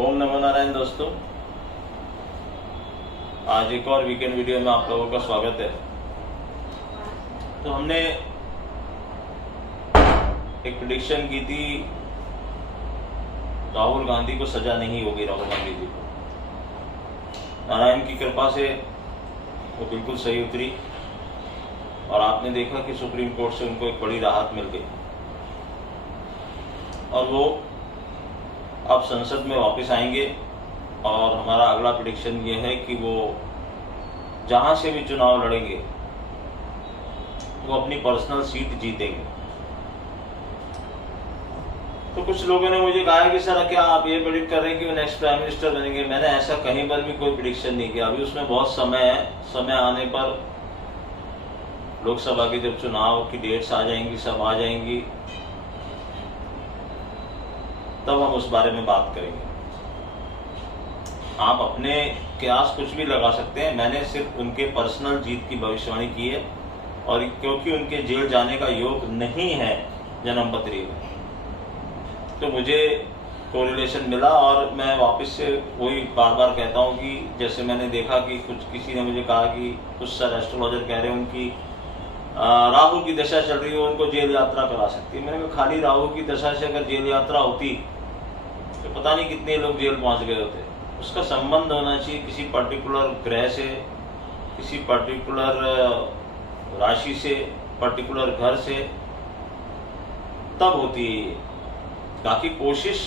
ओम नमो नारायण दोस्तों, आज एक और वीकेंड वीडियो में आप लोगों का स्वागत है। तो हमने एक प्रेडिक्शन की थी, राहुल गांधी को सजा नहीं होगी। राहुल गांधी जी को नारायण की कृपा से वो बिल्कुल सही उतरी और आपने देखा कि सुप्रीम कोर्ट से उनको एक बड़ी राहत मिल गई और वो अब संसद में वापस आएंगे। और हमारा अगला प्रेडिक्शन ये है कि वो जहां से भी चुनाव लड़ेंगे वो अपनी पर्सनल सीट जीतेंगे। तो कुछ लोगों ने मुझे कहा कि सर क्या आप ये प्रेडिक्ट कर रहे हैं कि वो नेक्स्ट प्राइम मिनिस्टर बनेंगे। मैंने ऐसा कहीं पर भी कोई प्रेडिक्शन नहीं किया। अभी उसमें बहुत समय है, समय आने पर लोकसभा के जब चुनाव की डेट्स आ जाएंगी, सब आ जाएंगी, तब हम उस बारे में बात करेंगे। आप अपने क्यास कुछ भी लगा सकते हैं। मैंने सिर्फ उनके पर्सनल जीत की भविष्यवाणी की है और क्योंकि उनके जेल जाने का योग नहीं है जन्मपत्री में, तो मुझे कोरिलेशन मिला और मैं वापस से वही बार बार कहता हूँ कि जैसे मैंने देखा कि किसी ने मुझे कहा कि कुछ सर एस्ट्रोलॉजर कह रहे हैं उनकी राहु की दशा चल रही है, उनको जेल यात्रा करा सकती है। मैंने कहा खाली राहु की दशा से अगर जेल यात्रा होती तो पता नहीं कितने लोग जेल पहुंच गए होते। उसका संबंध होना चाहिए किसी पर्टिकुलर ग्रह से, किसी पर्टिकुलर राशि से, पर्टिकुलर घर से, तब होती है। बाकी कोशिश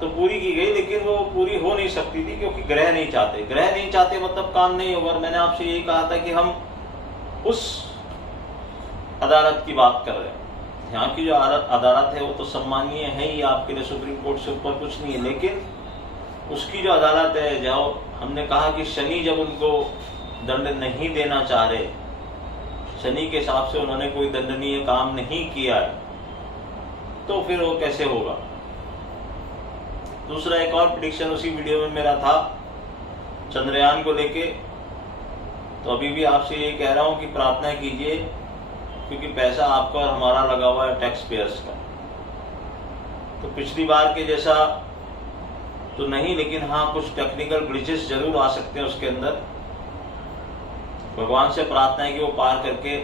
तो पूरी की गई लेकिन वो पूरी हो नहीं सकती थी क्योंकि ग्रह नहीं चाहते। ग्रह नहीं चाहते मतलब काम नहीं होगा। मैंने आपसे यही कहा था कि हम उस अदालत की बात कर रहे हैं। यहाँ की जो अदालत है वो तो सम्मानीय है ही, आपके लिए सुप्रीम कोर्ट से ऊपर कुछ नहीं है, लेकिन उसकी जो अदालत है, जब हमने कहा कि शनि जब उनको दंड नहीं देना चाह रहे, शनि के हिसाब से उन्होंने कोई दंडनीय काम नहीं किया है, तो फिर वो कैसे होगा। दूसरा एक और प्रेडिक्शन उसी वीडियो में मेरा था चंद्रयान को लेके। तो अभी भी आपसे ये कह रहा हूं कि प्रार्थना कीजिए क्योंकि पैसा आपका और हमारा लगा हुआ है, टैक्स पेयर्स का। तो पिछली बार के जैसा तो नहीं, लेकिन हाँ कुछ टेक्निकल ग्लिचेस जरूर आ सकते हैं उसके अंदर। भगवान से प्रार्थना है कि वो पार करके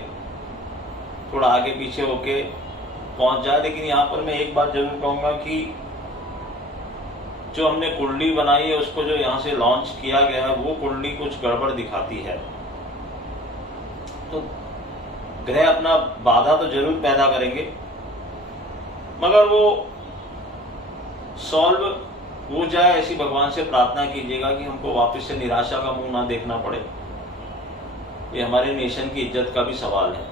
थोड़ा आगे पीछे होके पहुंच जाए। लेकिन यहाँ पर मैं एक बात जरूर कहूंगा कि जो हमने कुंडली बनाई है उसको जो यहाँ से लॉन्च किया गया है वो कुंडली कुछ गड़बड़ दिखाती है। तो ग्रह अपना बाधा तो जरूर पैदा करेंगे मगर वो सॉल्व हो जाए ऐसी भगवान से प्रार्थना कीजिएगा कि हमको वापस से निराशा का मुंह ना देखना पड़े। ये हमारे नेशन की इज्जत का भी सवाल है।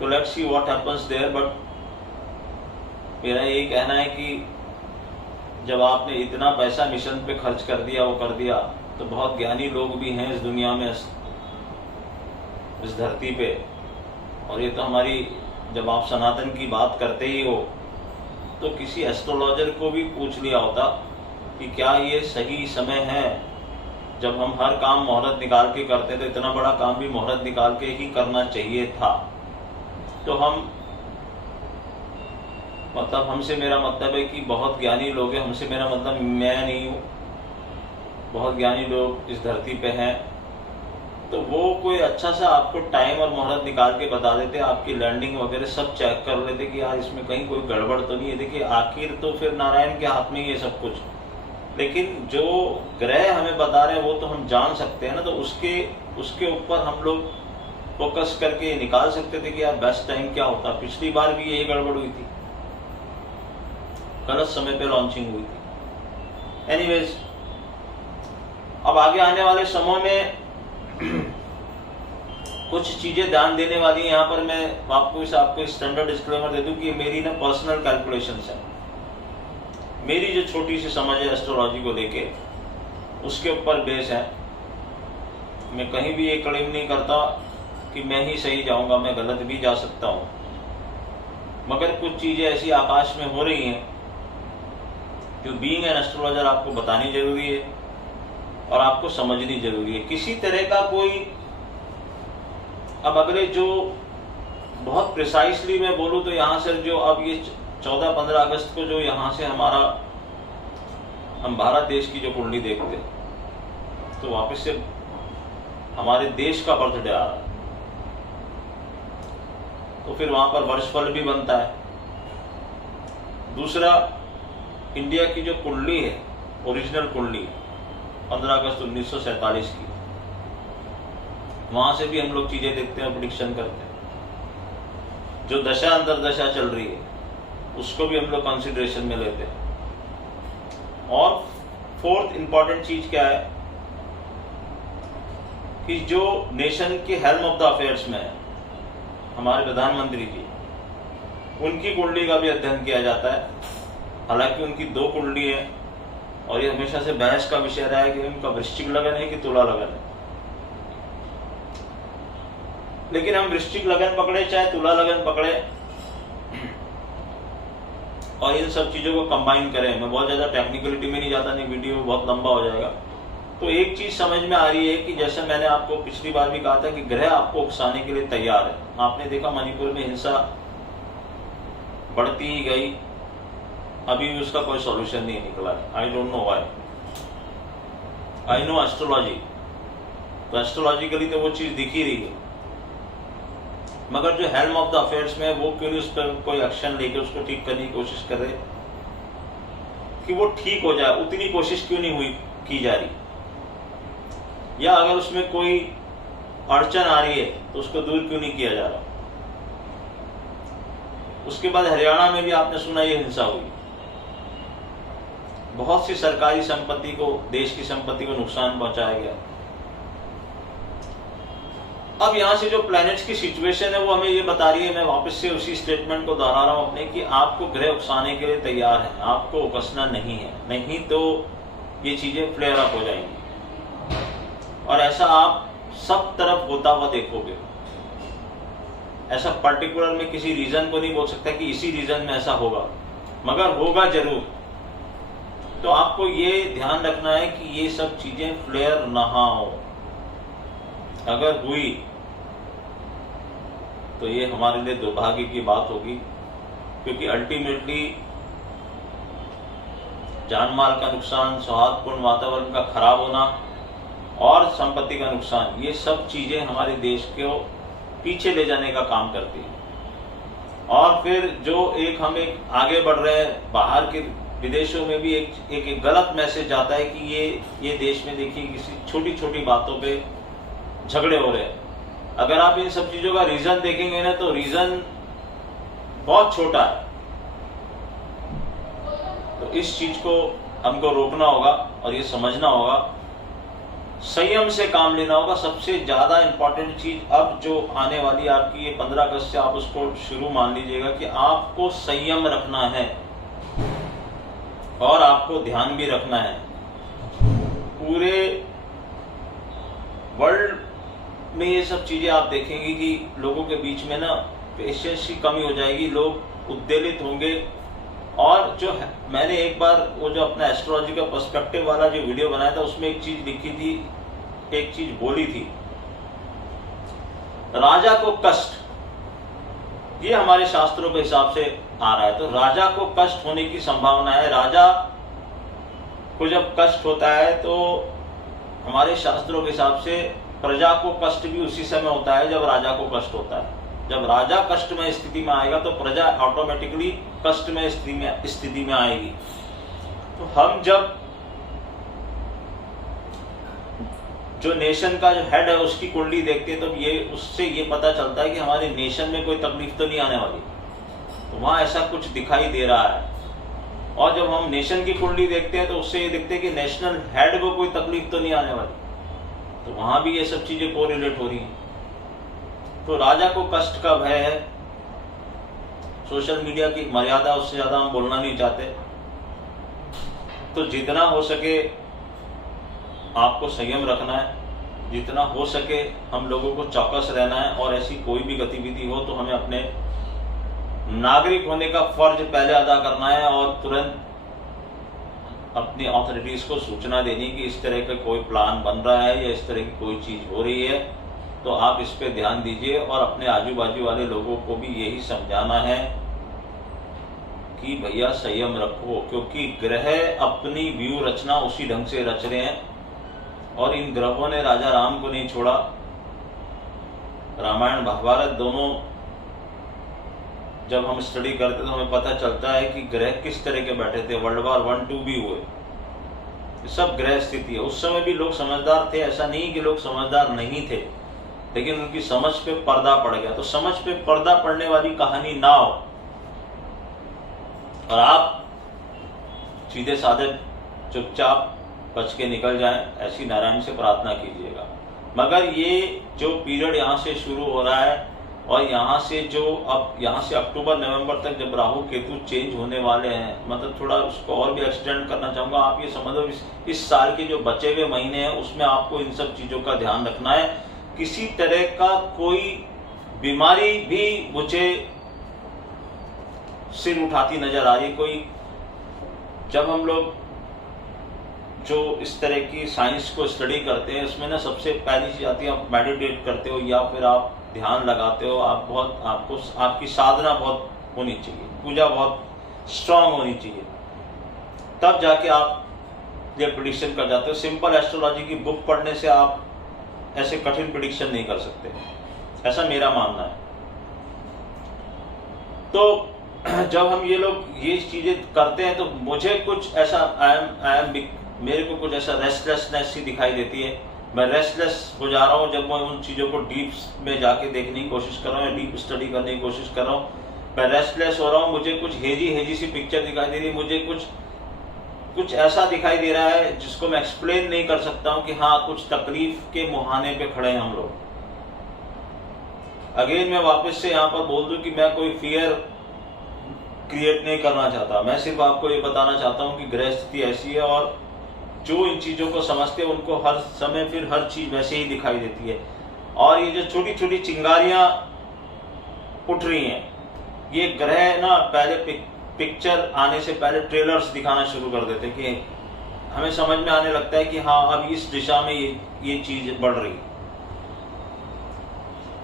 तो let's see what happens there. But मेरा यही कहना है कि जब आपने इतना पैसा मिशन पे खर्च कर दिया, वो कर दिया, तो बहुत ज्ञानी लोग भी हैं इस दुनिया में, इस धरती पे। और ये तो हमारी, जब आप सनातन की बात करते ही हो तो किसी एस्ट्रोलॉजर को भी पूछ लिया होता कि क्या ये सही समय है जब हम हर काम मुहूर्त निकाल के करते थे। इतना बड़ा काम भी मुहूर्त निकाल के ही करना चाहिए था। तो हम मतलब हमसे मेरा मतलब है कि बहुत ज्ञानी लोग हैं, हमसे मेरा मतलब मैं नहीं हूँ, बहुत ज्ञानी लोग इस धरती पे हैं। तो वो कोई अच्छा सा आपको टाइम और मुहूर्त निकाल के बता देते, आपकी लैंडिंग वगैरह सब चेक कर लेते कि यार इसमें कहीं कोई गड़बड़ तो नहीं है। देखिए आखिर तो फिर नारायण के हाथ में ही है सब कुछ, लेकिन जो ग्रह हमें बता रहे हैं वो तो हम जान सकते हैं ना। तो उसके ऊपर हम लोग फोकस करके निकाल सकते थे कि यार बेस्ट टाइम क्या होता। पिछली बार भी यही गड़बड़ हुई थी, गलत समय पे लॉन्चिंग हुई थी। एनीवेज, अब आगे आने वाले समय में कुछ चीजें ध्यान देने वाली हैं। यहाँ पर मैं आपको स्टैंडर्ड डिस्क्लेमर दे दूं कि मेरी ना पर्सनल कैलकुलेशंस है, मेरी जो छोटी सी समझ है एस्ट्रोलॉजी को लेके, उसके ऊपर बेस है। मैं कहीं भी ये क्लेम नहीं करता कि मैं ही सही जाऊंगा, मैं गलत भी जा सकता हूं। मगर कुछ चीजें ऐसी आकाश में हो रही हैं जो बीइंग एन एस्ट्रोलॉजर आपको बतानी जरूरी है और आपको समझनी जरूरी है। किसी तरह का कोई, अब अगले जो बहुत प्रिसाइसली मैं बोलूं तो यहाँ से जो अब ये 14-15 अगस्त को जो यहाँ से हम भारत देश की जो कुंडली देखते हैं, तो वापस से हमारे देश का बर्थडे आ रहा है, तो फिर वहां पर वर्षफल भी बनता है। दूसरा, इंडिया की जो कुंडली है, ओरिजिनल कुंडली 15 अगस्त 1947 की, वहां से भी हम लोग चीजें देखते हैं और प्रिडिक्शन करते हैं। जो दशा अंतर दशा चल रही है उसको भी हम लोग कंसिडरेशन में लेते हैं। और फोर्थ इंपॉर्टेंट चीज क्या है कि जो नेशन के हेल्म ऑफ द अफेयर्स में है, हमारे प्रधानमंत्री जी, उनकी कुंडली का भी अध्ययन किया जाता है। हालांकि उनकी 2 कुंडली है और ये हमेशा से बहस का विषय रहा है कि उनका वृश्चिक लगन है कि तुला लगन है। लेकिन हम वृश्चिक लगन पकड़े चाहे तुला लगन पकड़े और इन सब चीजों को कंबाइन करें, मैं बहुत ज्यादा टेक्निकलिटी में नहीं जाता, नहीं वीडियो बहुत लंबा हो जाएगा। तो एक चीज समझ में आ रही है कि जैसे मैंने आपको पिछली बार भी कहा था कि ग्रह आपको उकसाने के लिए तैयार है। आपने देखा मणिपुर में हिंसा बढ़ती ही गई, अभी भी उसका कोई सॉल्यूशन नहीं निकला है। I don't know why. I know astrology, तो एस्ट्रोलॉजिकली तो वो चीज दिख ही रही है, मगर जो हेल्म ऑफ द अफेयर्स में वो क्यों नहीं उस पर कोई एक्शन लेके उसको ठीक करने की कोशिश कर रहे कि वो ठीक हो जाए, उतनी कोशिश क्यों नहीं की जा रही? या अगर उसमें कोई अड़चन आ रही है तो उसको दूर क्यों नहीं किया जा रहा? उसके बाद हरियाणा में भी आपने सुना ये हिंसा हुई, बहुत सी सरकारी संपत्ति को, देश की संपत्ति को नुकसान पहुंचाया गया। अब यहां से जो प्लैनेट्स की सिचुएशन है वो हमें ये बता रही है, मैं वापस से उसी स्टेटमेंट को दोहरा रहा हूं अपने, कि आपको ग्रह उकसाने के लिए तैयार है, आपको उकसना नहीं है, नहीं तो ये चीजें फ्लेयर अप हो जाएंगी और ऐसा आप सब तरफ होता हुआ देखोगे। ऐसा पर्टिकुलर में किसी रीजन को नहीं बोल सकता कि इसी रीजन में ऐसा होगा, मगर होगा जरूर। तो आपको ये ध्यान रखना है कि ये सब चीजें फ्लेयर ना हो। अगर हुई तो ये हमारे लिए दुर्भाग्य की बात होगी, क्योंकि अल्टीमेटली जान माल का नुकसान, सौहार्दपूर्ण वातावरण का खराब होना और संपत्ति का नुकसान, ये सब चीजें हमारे देश को पीछे ले जाने का काम करती है। और फिर जो हम आगे बढ़ रहे हैं, बाहर के विदेशों में भी एक गलत मैसेज आता है कि ये देश में देखिए किसी छोटी छोटी बातों पे झगड़े हो रहे हैं। अगर आप इन सब चीजों का रीजन देखेंगे ना, तो रीजन बहुत छोटा है। तो इस चीज को हमको रोकना होगा और ये समझना होगा, संयम से काम लेना होगा। सबसे ज्यादा इंपॉर्टेंट चीज अब जो आने वाली आपकी ये 15 अगस्त से आप उसको शुरू मान लीजिएगा कि आपको संयम रखना है और आपको ध्यान भी रखना है। पूरे वर्ल्ड में ये सब चीजें आप देखेंगे कि लोगों के बीच में ना पेशेंस की कमी हो जाएगी, लोग उद्वेलित होंगे। और जो मैंने एक बार वो जो अपना एस्ट्रोलॉजी का पर्सपेक्टिव वाला जो वीडियो बनाया था, उसमें एक चीज लिखी थी, एक चीज बोली थी, राजा को कष्ट, ये हमारे शास्त्रों के हिसाब से आ रहा है। तो राजा को कष्ट होने की संभावना है। राजा को जब कष्ट होता है तो हमारे शास्त्रों के हिसाब से प्रजा को कष्ट भी उसी समय होता है जब राजा को कष्ट होता है। जब राजा कष्ट में स्थिति में आएगा तो प्रजा ऑटोमेटिकली कष्ट में स्थिति में आएगी। तो हम जब जो नेशन का जो हेड है उसकी कुंडली देखते हैं तो ये उससे ये पता चलता है कि हमारे नेशन में कोई तकलीफ तो नहीं आने वाली, तो वहां ऐसा कुछ दिखाई दे रहा है। और जब हम नेशन की कुंडली देखते हैं तो उससे ये दिखते हैं कि नेशनल हेड को कोई तकलीफ तो नहीं आने वाली, तो वहां भी ये सब चीजें कोरिलेट हो रही हैं। तो राजा को कष्ट का भय है। सोशल मीडिया की मर्यादा, उससे ज्यादा हम बोलना नहीं चाहते। तो जितना हो सके आपको संयम रखना है, जितना हो सके हम लोगों को चौकस रहना है। और ऐसी कोई भी गतिविधि हो तो हमें अपने नागरिक होने का फर्ज पहले अदा करना है और तुरंत अपनी अथॉरिटीज को सूचना देनी कि इस तरह का कोई प्लान बन रहा है या इस तरह की कोई चीज हो रही है, तो आप इस पे ध्यान दीजिए। और अपने आजू बाजू वाले लोगों को भी यही समझाना है कि भैया संयम रखो, क्योंकि ग्रह अपनी व्यू रचना उसी ढंग से रच रहे हैं और इन ग्रहों ने राजा राम को नहीं छोड़ा। रामायण महाभारत दोनों जब हम स्टडी करते तो हमें पता चलता है कि ग्रह किस तरह के बैठे थे। वर्ल्ड वॉर 1, 2 भी हुए, सब ग्रह स्थिति है। उस समय भी लोग समझदार थे, ऐसा नहीं कि लोग समझदार नहीं थे, लेकिन उनकी समझ पे पर्दा पड़ गया। तो समझ पे पर्दा पड़ने वाली कहानी ना हो और आप सीधे साधे चुपचाप बच के निकल जाएं, ऐसी नारायण से प्रार्थना कीजिएगा। मगर ये जो पीरियड यहाँ से शुरू हो रहा है और यहाँ से जो अब यहाँ से अक्टूबर नवंबर तक जब राहु केतु चेंज होने वाले हैं, मतलब थोड़ा उसको और भी एक्सटेंड करना चाहूंगा। आप ये समझो इस साल के जो बचे हुए महीने हैं उसमें आपको इन सब चीजों का ध्यान रखना है। किसी तरह का कोई बीमारी भी मुझे सिर उठाती नजर आ रही। कोई जब हम लोग जो इस तरह की साइंस को स्टडी करते हैं उसमें ना सबसे पहली चीज आती है, आप मेडिटेट करते हो या फिर आप ध्यान लगाते हो, आपको आपकी साधना बहुत होनी चाहिए, पूजा बहुत स्ट्रांग होनी चाहिए, तब जाके आप ये प्रिडिक्शन कर जाते हो। सिंपल एस्ट्रोलॉजी की बुक पढ़ने से आप ऐसे कठिन प्रिडिक्शन नहीं कर सकते, ऐसा मेरा मानना है। तो जब हम ये लोग ये चीजें करते हैं तो मुझे कुछ ऐसा मेरे को कुछ ऐसा रेस्टलेसनेस सी दिखाई देती है। मैं रेस्टलेस हो जा रहा हूँ जब मैं उन चीजों को डीप में जाके देखने की कोशिश कर रहा हूँ या डीप स्टडी करने की कोशिश कर रहा हूँ। मैं रेस्टलेस हो रहा हूँ, मुझे कुछ हेजी सी पिक्चर दिखाई दे रही है, मुझे कुछ ऐसा दिखाई दे रहा है जिसको मैं एक्सप्लेन नहीं कर सकता हूँ कि हाँ कुछ तकलीफ के मुहाने पे खड़े हैं हम लोग। अगेन मैं वापस से यहाँ पर बोल दूं कि मैं कोई फियर क्रिएट नहीं करना चाहता, मैं सिर्फ आपको ये बताना चाहता हूँ कि ग्रह स्थिति ऐसी है और जो इन चीजों को समझते हैं उनको हर समय फिर हर चीज वैसे ही दिखाई देती है। और ये जो छोटी छोटी चिंगारियां उठ रही हैं, ये ग्रह ना पहले पिक्चर आने से पहले ट्रेलर्स दिखाना शुरू कर देते कि हमें समझ में आने लगता है कि हाँ अब इस दिशा में ये चीज बढ़ रही।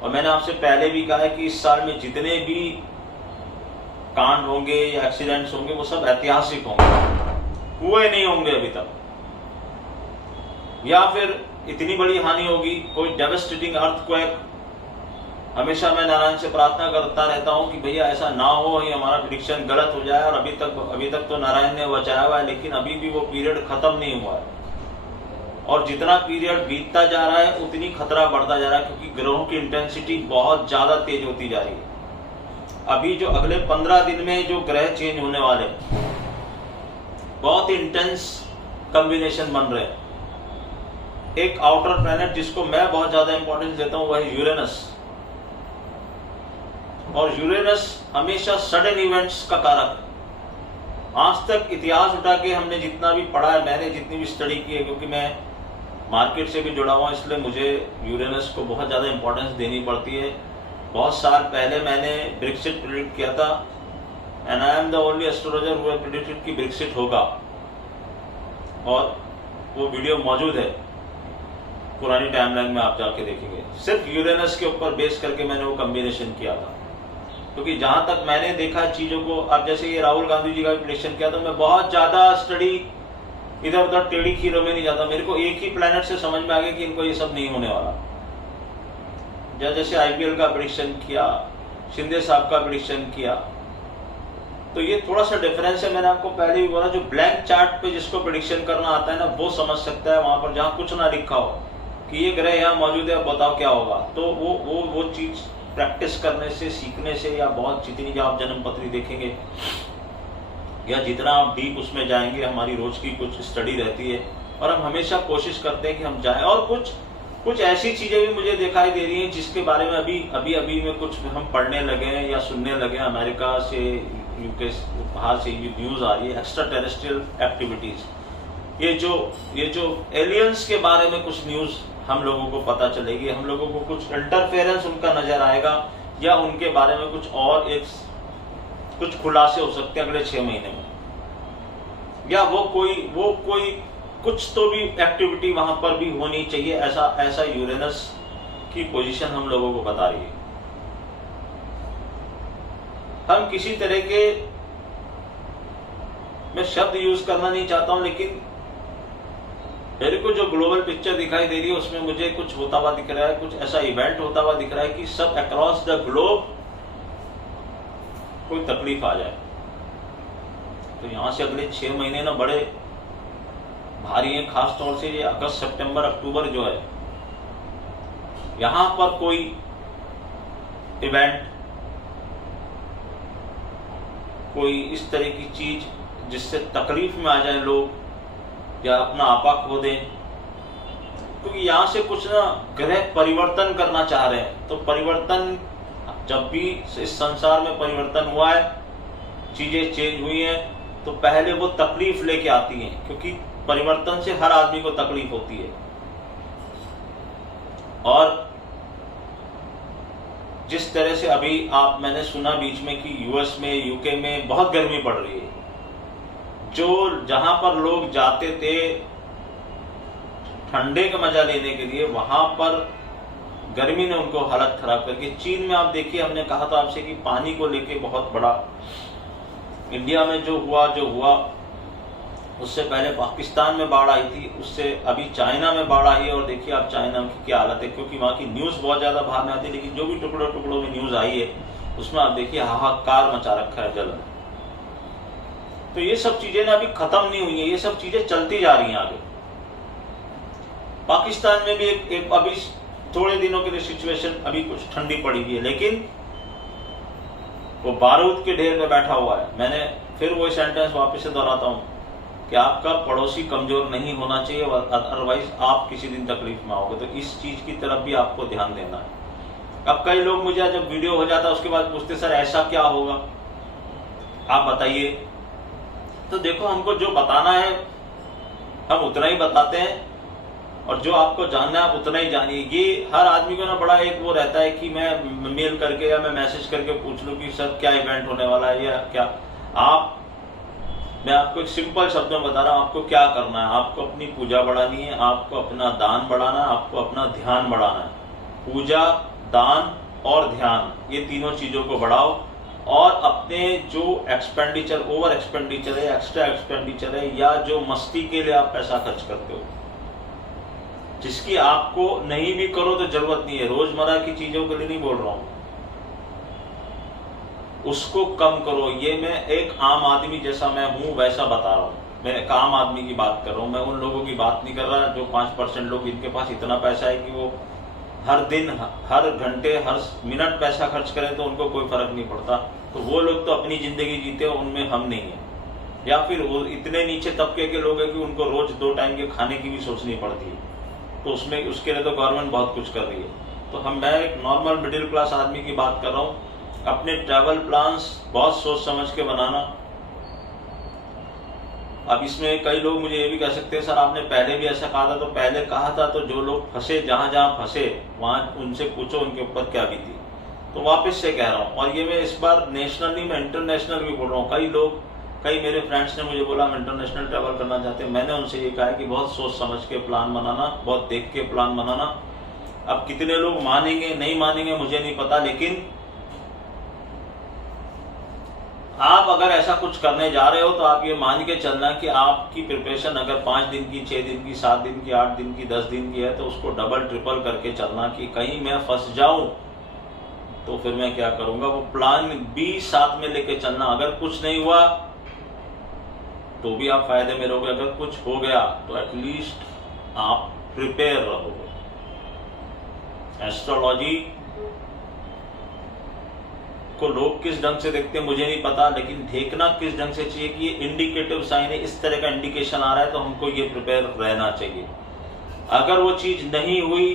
और मैंने आपसे पहले भी कहा है कि इस साल में जितने भी कांड होंगे या एक्सीडेंट्स होंगे वो सब ऐतिहासिक होंगे, हुए नहीं होंगे अभी तक, या फिर इतनी बड़ी हानि होगी, कोई डेवास्टेटिंग अर्थक्वेक। हमेशा मैं नारायण से प्रार्थना करता रहता हूं कि भैया ऐसा ना हो, ये हमारा प्रेडिक्शन गलत हो जाए। और अभी तक तो नारायण ने बचाया हुआ है, लेकिन अभी भी वो पीरियड खत्म नहीं हुआ है और जितना पीरियड बीतता जा रहा है उतनी खतरा बढ़ता जा रहा है, क्योंकि ग्रहों की इंटेंसिटी बहुत ज्यादा तेज होती जा रही है। अभी जो अगले 15 दिन में जो ग्रह चेंज होने वाले बहुत इंटेंस कॉम्बिनेशन बन रहे हैं। एक आउटर प्लैनेट जिसको मैं बहुत ज्यादा इंपॉर्टेंस देता हूं वह है यूरेनस। और यूरेनस हमेशा सडन इवेंट्स का कारक। आज तक इतिहास उठा के हमने जितना भी पढ़ा है, मैंने जितनी भी स्टडी की है, क्योंकि मैं मार्केट से भी जुड़ा हुआ हूं, इसलिए मुझे यूरेनस को बहुत ज्यादा इंपॉर्टेंस देनी पड़ती है। बहुत साल पहले मैंने ब्रेक्सिट प्रेडिक्ट किया था and I am the only astrologer who have predicted कि ब्रेक्सिट होगा, और वो वीडियो मौजूद है पुरानी टाइमलाइन में, आप जाके देखेंगे। सिर्फ यूरेनस के ऊपर बेस करके मैंने वो कॉम्बिनेशन किया था, क्योंकि जहां तक मैंने देखा चीजों को, अब जैसे ये राहुल गांधी जी का प्रेडिक्शन किया, तो मैं बहुत ज्यादा स्टडी इधर उधर टेढ़ी खीरों में नहीं जाता। मेरे को एक ही प्लैनेट से समझ में आ गया कि इनको ये सब नहीं होने वाला। जैसे आईपीएल का प्रेडिक्शन किया, शिंदे साहब का प्रेडिक्शन किया, तो ये थोड़ा सा डिफरेंस है। मैंने आपको पहले भी बोला, जो ब्लैंक चार्ट पे जिसको प्रेडिक्शन करना आता है ना, वो समझ सकता है। वहां पर जहां कुछ ना लिखा हो कि ये ग्रह यहाँ मौजूद है, बताओ क्या होगा, तो वो चीज प्रैक्टिस करने से, सीखने से, या बहुत जितनी जो आप जन्मपत्री देखेंगे या जितना आप डीप उसमें जाएंगे, हमारी रोज की कुछ स्टडी रहती है और हम हमेशा कोशिश करते हैं कि हम जाएं। और कुछ ऐसी चीजें भी मुझे दिखाई दे रही हैं जिसके बारे में अभी में कुछ हम पढ़ने लगे हैं या सुनने लगे हैं। अमेरिका से, यूके बाहर से ये न्यूज आ रही है, एक्स्ट्रा टेरेस्ट्रियल एक्टिविटीज। ये जो एलियंस के बारे में कुछ न्यूज हम लोगों को पता चलेगी, हम लोगों को कुछ इंटरफेरेंस उनका नजर आएगा, या उनके बारे में कुछ खुलासे हो सकते हैं अगले 6 महीने में, या वो कोई कुछ तो भी एक्टिविटी वहां पर भी होनी चाहिए। ऐसा यूरेनस की पोजीशन हम लोगों को बता रही है। हम किसी तरह के मैं शब्द यूज करना नहीं चाहता हूं, लेकिन मेरे को जो ग्लोबल पिक्चर दिखाई दे रही है उसमें मुझे कुछ होता हुआ दिख रहा है, कुछ ऐसा इवेंट होता हुआ दिख रहा है कि सब अक्रॉस द ग्लोब कोई तकलीफ आ जाए। तो यहां से अगले 6 महीने ना बड़े भारी हैं, खास तौर से ये अगस्त सितंबर अक्टूबर जो है, यहां पर कोई इवेंट, कोई इस तरह की चीज जिससे तकलीफ में आ जाए लोग या अपना आपा खो दें, क्योंकि यहां से कुछ ना ग्रह परिवर्तन करना चाह रहे हैं। तो परिवर्तन, जब भी इस संसार में परिवर्तन हुआ है, चीजें चेंज हुई हैं, तो पहले वो तकलीफ लेके आती हैं, क्योंकि परिवर्तन से हर आदमी को तकलीफ होती है। और जिस तरह से अभी मैंने सुना बीच में कि यूएस में, यूके में बहुत गर्मी पड़ रही है, जो जहां पर लोग जाते थे ठंडे का मजा लेने के लिए, वहां पर गर्मी ने उनको हालत खराब करके। चीन में आप देखिए, हमने कहा था आपसे कि पानी को लेके बहुत बड़ा इंडिया में जो हुआ, उससे पहले पाकिस्तान में बाढ़ आई थी, उससे अभी चाइना में बाढ़ आई है। और देखिए आप चाइना की क्या हालत है, क्योंकि वहां की न्यूज बहुत ज्यादा बाहर नहीं आती, लेकिन जो भी टुकड़ों में न्यूज आई है उसमें आप देखिए हाहाकार मचा रखा है जल। तो ये सब चीजें ना अभी खत्म नहीं हुई है, ये सब चीजें चलती जा रही हैं आगे। पाकिस्तान में भी एक अभी थोड़े दिनों के लिए सिचुएशन अभी कुछ ठंडी पड़ी हुई है, लेकिन वो बारूद के ढेर में बैठा हुआ है। मैंने फिर वो सेंटेंस वापस से दोहराता हूं कि आपका पड़ोसी कमजोर नहीं होना चाहिए, अदरवाइज आप किसी दिन तकलीफ में आओगे। तो इस चीज की तरफ भी आपको ध्यान देना है। अब कई लोग मुझे जब वीडियो हो जाता है उसके बाद पूछते सर ऐसा क्या होगा, आप बताइए। तो देखो, हमको जो बताना है हम उतना ही बताते हैं, और जो आपको जानना है आप उतना ही जानिए। ये हर आदमी को ना बड़ा एक वो रहता है कि मैं मेल करके या मैं मैसेज करके पूछ लूं कि सर क्या इवेंट होने वाला है या क्या। मैं आपको एक सिंपल शब्द में बता रहा हूं, आपको क्या करना है। आपको अपनी पूजा बढ़ानी है, आपको अपना दान बढ़ाना है, आपको अपना ध्यान बढ़ाना है। पूजा, दान और ध्यान, ये तीनों चीजों को बढ़ाओ। और अपने जो एक्सपेंडिचर, ओवर एक्सपेंडिचर है, एक्स्ट्रा एक्सपेंडिचर है, या जो मस्ती के लिए आप पैसा खर्च करते हो, जिसकी आपको नहीं भी करो तो जरूरत नहीं है, रोजमर्रा की चीजों के लिए नहीं बोल रहा हूं, उसको कम करो। ये मैं एक आम आदमी जैसा मैं हूं वैसा बता रहा हूं। मैं एक आम आदमी की बात कर रहा हूं, मैं उन लोगों की बात नहीं कर रहा जो 5% लोग, इनके पास इतना पैसा है कि वो हर दिन, हर घंटे, हर मिनट पैसा खर्च करें तो उनको कोई फर्क नहीं पड़ता। तो वो लोग तो अपनी जिंदगी जीते हैं, उनमें हम नहीं है। या फिर वो इतने नीचे तबके के लोग हैं कि उनको रोज 2 टाइम के खाने की भी सोचनी पड़ती है, तो उसमें उसके लिए तो गवर्नमेंट बहुत कुछ कर रही है। तो मैं एक नॉर्मल मिडिल क्लास आदमी की बात कर रहा हूँ। अपने ट्रैवल प्लान्स बहुत सोच समझ के बनाना। अब इसमें कई लोग मुझे ये भी कह सकते हैं सर आपने पहले भी ऐसा कहा था, तो पहले कहा था तो जो लोग फंसे, जहां जहां फंसे वहां उनसे पूछो उनके ऊपर क्या बीती। तो वापस से कह रहा हूं, और ये मैं इस बार नेशनली, मैं इंटरनेशनल भी बोल रहा हूँ। कई मेरे फ्रेंड्स ने मुझे बोला हम इंटरनेशनल ट्रैवल करना चाहते हैं। मैंने उनसे ये कहा है कि बहुत सोच समझ के प्लान बनाना, बहुत देख के प्लान बनाना। अब कितने लोग मानेंगे नहीं मानेंगे मुझे नहीं पता, लेकिन आप अगर ऐसा कुछ करने जा रहे हो तो आप ये मान के चलना कि आपकी प्रिपरेशन अगर 5 दिन की, 6 दिन की, 7 दिन की, 8 दिन की, 10 दिन की है, तो उसको डबल ट्रिपल करके चलना कि कहीं मैं फंस जाऊं तो फिर मैं क्या करूंगा। वो प्लान भी साथ में लेके चलना। अगर कुछ नहीं हुआ तो भी आप फायदे में रहोगे, अगर कुछ हो गया तो एटलीस्ट आप प्रिपेयर रहोगे। एस्ट्रोलॉजी को लोग किस ढंग से देखते हैं मुझे नहीं पता, लेकिन देखना किस ढंग से चाहिए कि ये इंडिकेटिव साइन है, इस तरह का इंडिकेशन आ रहा है तो हमको ये प्रिपेयर रहना चाहिए। अगर वो चीज नहीं हुई,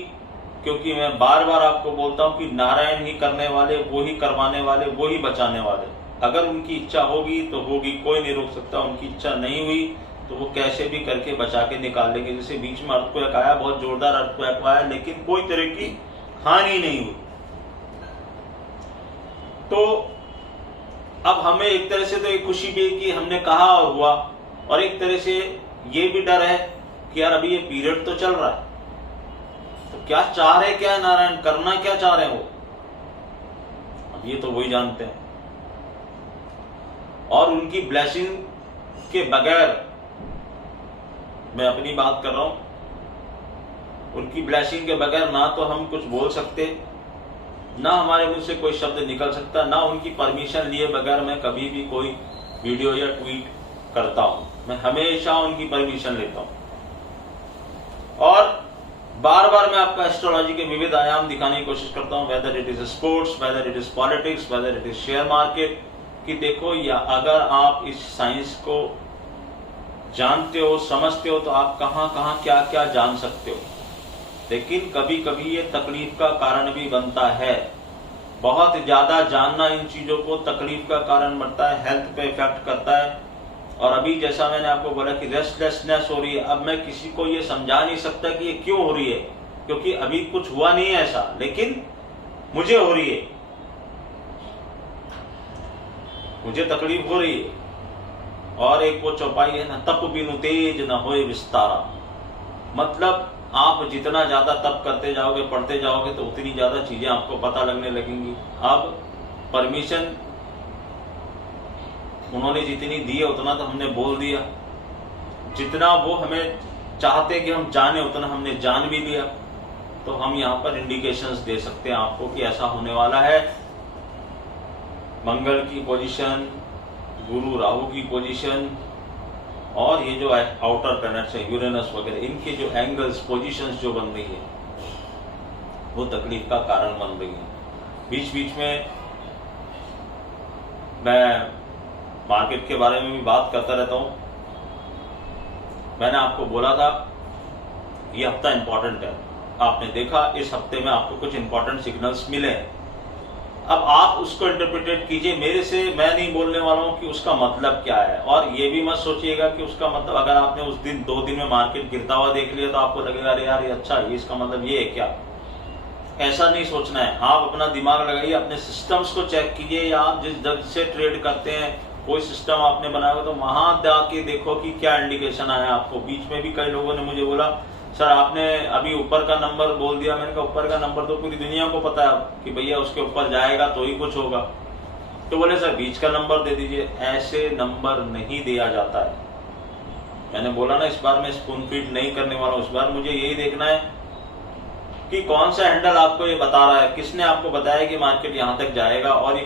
क्योंकि मैं बार बार आपको बोलता हूं कि नारायण ही करने वाले, वो ही करवाने वाले, वो ही बचाने वाले। अगर उनकी इच्छा होगी तो होगी, कोई नहीं रोक सकता। उनकी इच्छा नहीं हुई तो वो कैसे भी करके बचा के निकाल लेंगे। जैसे बीच में अर्थक्वेक आया, बहुत जोरदार अर्थक्वेक आया, लेकिन कोई तरह की हानि नहीं हुई। तो अब हमें एक तरह से तो एक खुशी भी है कि हमने कहा और हुआ, और एक तरह से ये भी डर है कि यार अभी ये पीरियड तो चल रहा है, तो क्या चाह रहे, क्या नारायण करना क्या चाह रहे हैं वो, अब ये तो वही जानते हैं। और उनकी ब्लेसिंग के बगैर, मैं अपनी बात कर रहा हूं, उनकी ब्लेसिंग के बगैर ना तो हम कुछ बोल सकते, ना हमारे मुंह से कोई शब्द निकल सकता, ना उनकी परमिशन लिए बगैर मैं कभी भी कोई वीडियो या ट्वीट करता हूं। मैं हमेशा उनकी परमिशन लेता हूं और बार बार मैं आपको एस्ट्रोलॉजी के विविध आयाम दिखाने की कोशिश करता हूं, whether it is sports, whether it is politics, whether it is share market, कि देखो या अगर आप इस साइंस को जानते हो, समझते हो, तो आप कहां कहां क्या क्या जान सकते हो। लेकिन कभी कभी ये तकलीफ का कारण भी बनता है। बहुत ज्यादा जानना इन चीजों को तकलीफ का कारण बनता है, हेल्थ पे इफेक्ट करता है। और अभी जैसा मैंने आपको बोला कि रेस्टलेसनेस हो रही है, अब मैं किसी को ये समझा नहीं सकता कि ये क्यों हो रही है, क्योंकि अभी कुछ हुआ नहीं है ऐसा, लेकिन मुझे हो रही है, मुझे तकलीफ हो रही है। और एक वो चौपाई है ना, तप बिनु तेज न होए विस्तारा, मतलब आप जितना ज्यादा तप करते जाओगे, पढ़ते जाओगे, तो उतनी ज्यादा चीजें आपको पता लगने लगेंगी। अब परमिशन उन्होंने जितनी दी है उतना तो हमने बोल दिया, जितना वो हमें चाहते कि हम जाने उतना हमने जान भी लिया। तो हम यहाँ पर इंडिकेशंस दे सकते हैं आपको कि ऐसा होने वाला है। मंगल की पोजीशन, गुरु राहु की पोजीशन, और ये जो आउटर प्लैनेट्स है यूरेनस वगैरह, इनके जो एंगल्स, पोजीशंस जो बन रही है वो तकलीफ का कारण बन रही है। बीच बीच में मैं मार्केट के बारे में भी बात करता रहता हूं। मैंने आपको बोला था ये हफ्ता इंपॉर्टेंट है, आपने देखा इस हफ्ते में आपको कुछ इंपॉर्टेंट सिग्नल्स मिले। अब आप उसको इंटरप्रिटेट कीजिए, मेरे से मैं नहीं बोलने वाला हूं कि उसका मतलब क्या है। और ये भी मत सोचिएगा कि उसका मतलब, अगर आपने उस दिन 2 दिन में मार्केट गिरता हुआ देख लिया तो आपको लगेगा अरे यार ये अच्छा, ये इसका मतलब ये है क्या। ऐसा नहीं सोचना है। आप अपना दिमाग लगाइए, अपने सिस्टम्स को चेक कीजिए, या आप जिस जगह से ट्रेड करते हैं कोई सिस्टम आपने बनाया हो तो वहां जाके देखो कि क्या इंडिकेशन आया आपको। बीच में भी कई लोगों ने मुझे बोला सर आपने अभी ऊपर का नंबर बोल दिया। मैंने कहा ऊपर का नंबर तो पूरी दुनिया को पता है कि भैया उसके ऊपर जाएगा तो ही कुछ होगा। तो बोले सर बीच का नंबर दे दीजिए। ऐसे नंबर नहीं दिया जाता है। मैंने बोला ना, इस बार मैं स्पून फीड नहीं करने वाला हूं। इस बार मुझे यही देखना है कि कौन सा हैंडल आपको ये बता रहा है, किसने आपको बताया कि मार्केट यहां तक जाएगा, और ये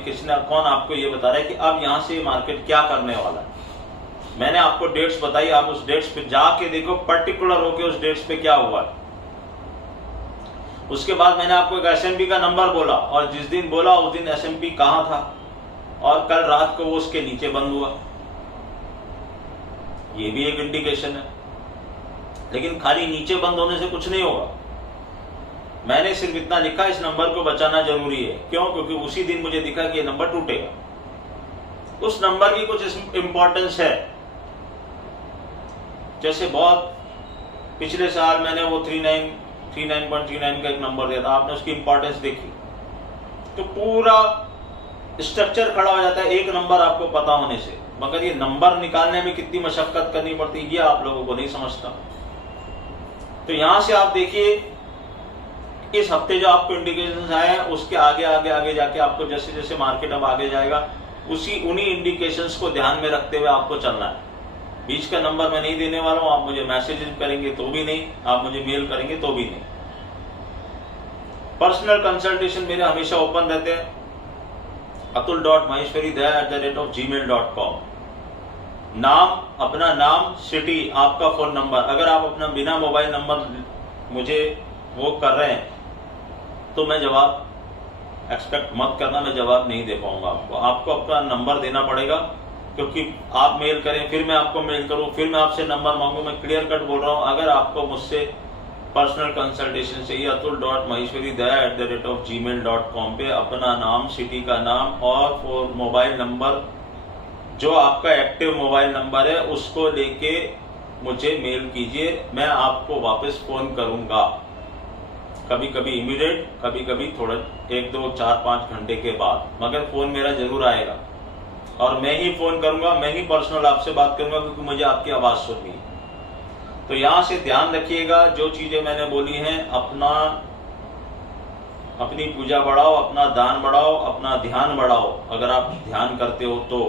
कौन आपको ये बता रहा है कि अब यहां से मार्केट क्या करने वाला है। मैंने आपको डेट्स बताई, आप उस डेट्स पे जाके देखो पर्टिकुलर होके उस डेट्स पे क्या हुआ है। उसके बाद मैंने आपको एक एसएमपी का नंबर बोला, और जिस दिन बोला उस दिन एसएमपी कहां था, और कल रात को वो उसके नीचे बंद हुआ। ये भी एक इंडिकेशन है। लेकिन खाली नीचे बंद होने से कुछ नहीं होगा। मैंने सिर्फ इतना लिखा, इस नंबर को बचाना जरूरी है। क्यों? क्योंकि उसी दिन मुझे दिखा कि ये नंबर टूटेगा। उस नंबर की कुछ इंपॉर्टेंस है। जैसे बहुत पिछले साल मैंने वो 39.39 का एक नंबर दिया था, आपने उसकी इंपॉर्टेंस देखी तो पूरा स्ट्रक्चर खड़ा हो जाता है एक नंबर आपको पता होने से। मगर ये नंबर निकालने में कितनी मशक्कत करनी पड़ती है ये आप लोगों को नहीं समझता। तो यहां से आप देखिए इस हफ्ते जो आपको इंडिकेशंस आए हैं उसके आगे आगे आगे जाके आपको जैसे जैसे मार्केट अब आगे जाएगा उन्हीं इंडिकेशंस को ध्यान में रखते हुए आपको चलना है। बीच का नंबर मैं नहीं देने वाला हूं। आप मुझे मैसेज करेंगे तो भी नहीं, आप मुझे मेल करेंगे तो भी नहीं। पर्सनल कंसल्टेशन मेरे हमेशा ओपन रहते हैं। atul.maheshwari@gmail.com। नाम, अपना नाम, सिटी, आपका फोन नंबर। अगर आप अपना बिना मोबाइल नंबर मुझे वो कर रहे हैं तो मैं जवाब एक्सपेक्ट मत करना, मैं जवाब नहीं दे पाऊंगा आपको। आपको अपना नंबर देना पड़ेगा, क्योंकि आप मेल करें फिर मैं आपको मेल करूं फिर मैं आपसे नंबर मांगू। मैं क्लियर कट बोल रहा हूं, अगर आपको मुझसे पर्सनल कंसल्टेशन चाहिए atul.maheshwari@gmail.com पे अपना नाम, सिटी का नाम और मोबाइल नंबर जो आपका एक्टिव मोबाइल नंबर है उसको लेके मुझे मेल कीजिए। मैं आपको वापस फोन करूंगा, कभी कभी इमीडिएट, कभी कभी थोड़ा 1, 2, 4, 5 घंटे के बाद, मगर फोन मेरा जरूर आएगा। और मैं ही फोन करूंगा, मैं ही पर्सनल आपसे बात करूंगा, क्योंकि मुझे आपकी आवाज सुननी है। तो यहां से ध्यान रखिएगा, जो चीजें मैंने बोली हैं, अपनी पूजा बढ़ाओ, अपना दान बढ़ाओ, अपना ध्यान बढ़ाओ। अगर आप ध्यान करते हो तो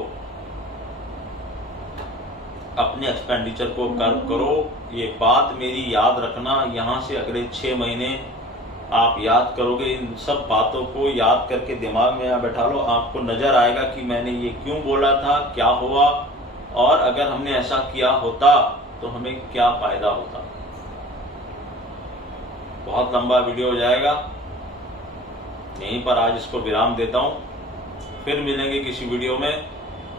अपने एक्सपेंडिचर को करो। ये बात मेरी याद रखना, यहाँ से अगले 6 महीने आप याद करोगे, इन सब बातों को याद करके दिमाग में यहाँ बैठा लो। आपको नजर आएगा कि मैंने ये क्यों बोला था, क्या हुआ, और अगर हमने ऐसा किया होता तो हमें क्या फायदा होता। बहुत लंबा वीडियो हो जाएगा, यहीं पर आज इसको विराम देता हूं। फिर मिलेंगे किसी वीडियो में।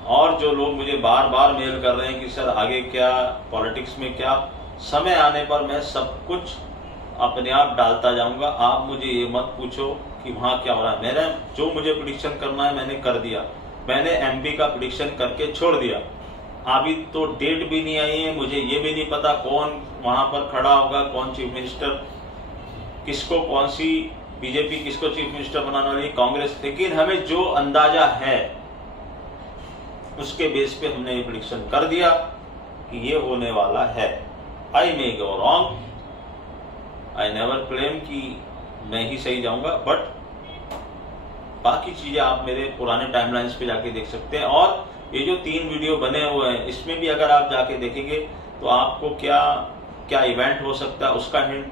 और जो लोग मुझे बार बार मेल कर रहे हैं कि सर आगे क्या, पॉलिटिक्स में क्या, समय आने पर मैं सब कुछ अपने आप डालता जाऊंगा। आप मुझे ये मत पूछो कि वहां क्या हो रहा है। मैंने जो मुझे प्रेडिक्शन करना है मैंने कर दिया। मैंने एमपी का प्रेडिक्शन करके छोड़ दिया। अभी तो डेट भी नहीं आई है, मुझे ये भी नहीं पता कौन वहां पर खड़ा होगा, कौन चीफ मिनिस्टर, किसको, कौन सी बीजेपी किसको चीफ मिनिस्टर बनाने वाली, कांग्रेस। लेकिन हमें जो अंदाजा है उसके बेस पे हमने ये प्रेडिक्शन कर दिया कि ये होने वाला है। I may go wrong, I never claim कि मैं ही सही जाऊंगा, बट बाकी चीजें आप मेरे पुराने टाइमलाइंस पे जाके देख सकते हैं। और ये जो 3 वीडियो बने हुए हैं इसमें भी अगर आप जाके देखेंगे तो आपको क्या क्या इवेंट हो सकता है उसका हिंट,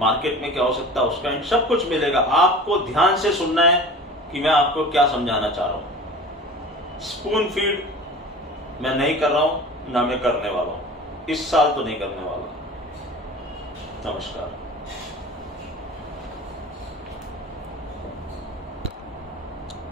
मार्केट में क्या हो सकता है उसका हिंट, सब कुछ मिलेगा। आपको ध्यान से सुनना है कि मैं आपको क्या समझाना चाह रहा हूं। स्पून फीड मैं नहीं कर रहा हूं, ना मैं करने वाला हूं, इस साल तो नहीं करने वाला। नमस्कार।